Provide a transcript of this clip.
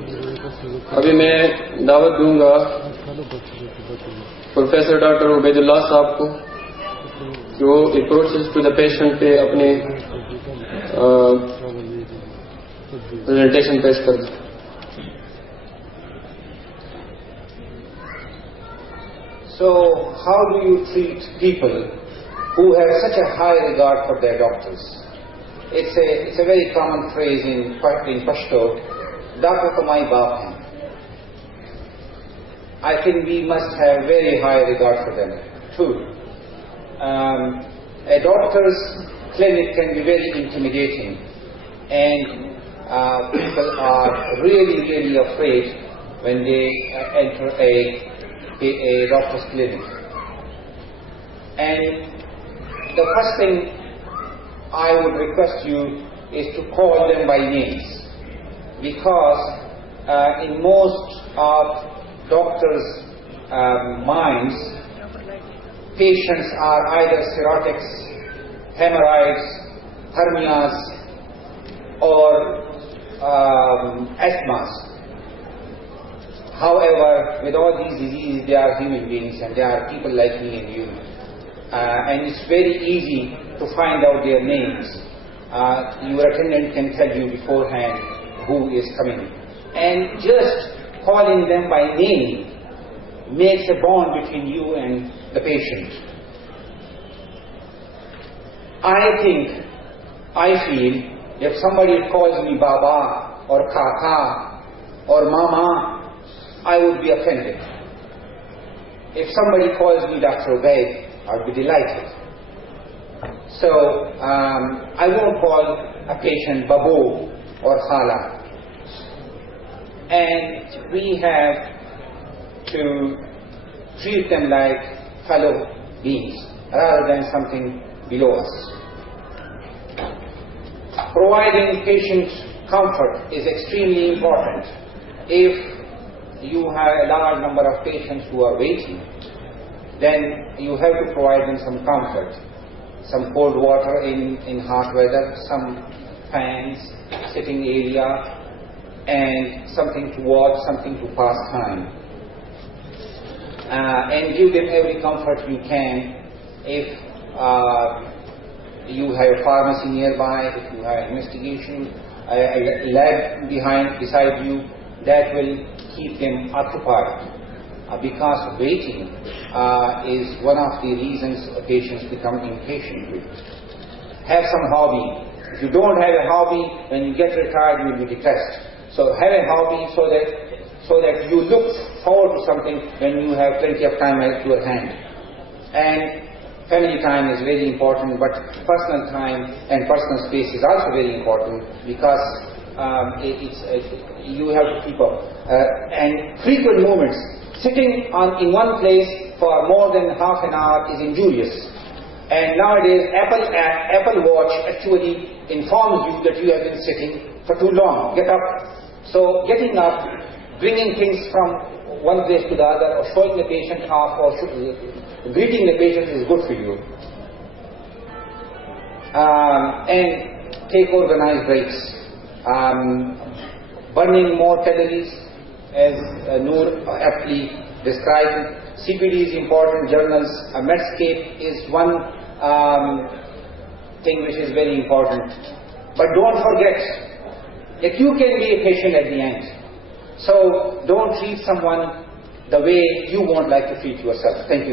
अभी मैं दावत दूंगा प्रोफेसर डॉक्टर ओबैदुल्लाह साहब को कि वो अप्रोचेस टू द पेशेंट पे अपने प्रेजेंटेशन पेश कर दें. So, how do you treat people who have such a high regard for their doctors? It's a very common phrase in Pashto, "Doctor ko mai baap hain." I think we must have very high regard for them too. A doctor's clinic can be very intimidating, and people are really afraid when they enter a doctor's clinic. And the first thing I would request you is to call them by names, because in most of doctors' minds, patients are either cirrhotics, hemorrhoids, hernias, or asthmas. However, with all these diseases, they are human beings and they are people like me and you. And it's very easy to find out their names. Your attendant can tell you beforehand who is coming. And just calling them by name makes a bond between you and the patient. I feel if somebody calls me Baba or Kaka or Mama, I would be offended. If somebody calls me Dr. Obaid, I'll be delighted. So, I won't call a patient Babu or Khala. And we have to treat them like fellow beings rather than something below us. Providing patient comfort is extremely important. If you have a large number of patients who are waiting, then you have to provide them some comfort. Some cold water in hot weather, some fans, sitting area, and something to watch, something to pass time. And give them every comfort you can. If you have a pharmacy nearby, if you have investigation, a lab beside you, that will keep them occupied. Because waiting is one of the reasons patients become impatient with. Have some hobby. If you don't have a hobby, when you get retired, you will be depressed. So have a hobby so that you look forward to something when you have plenty of time at your hand. And family time is very important, but personal time and personal space is also very important, because you have to keep up. And frequent movements. Sitting in one place for more than half an hour is injurious. And nowadays, Apple Watch actually informs you that you have been sitting for too long. Get up. So getting up, bringing things from one place to the other, or showing the patient off, or greeting the patient is good for you. And take organized breaks. Burning more calories, as Noor aptly described. CPD is important, journals. Medscape is one thing which is very important. But don't forget that you can be a patient at the end. So don't treat someone the way you won't like to treat yourself. Thank you.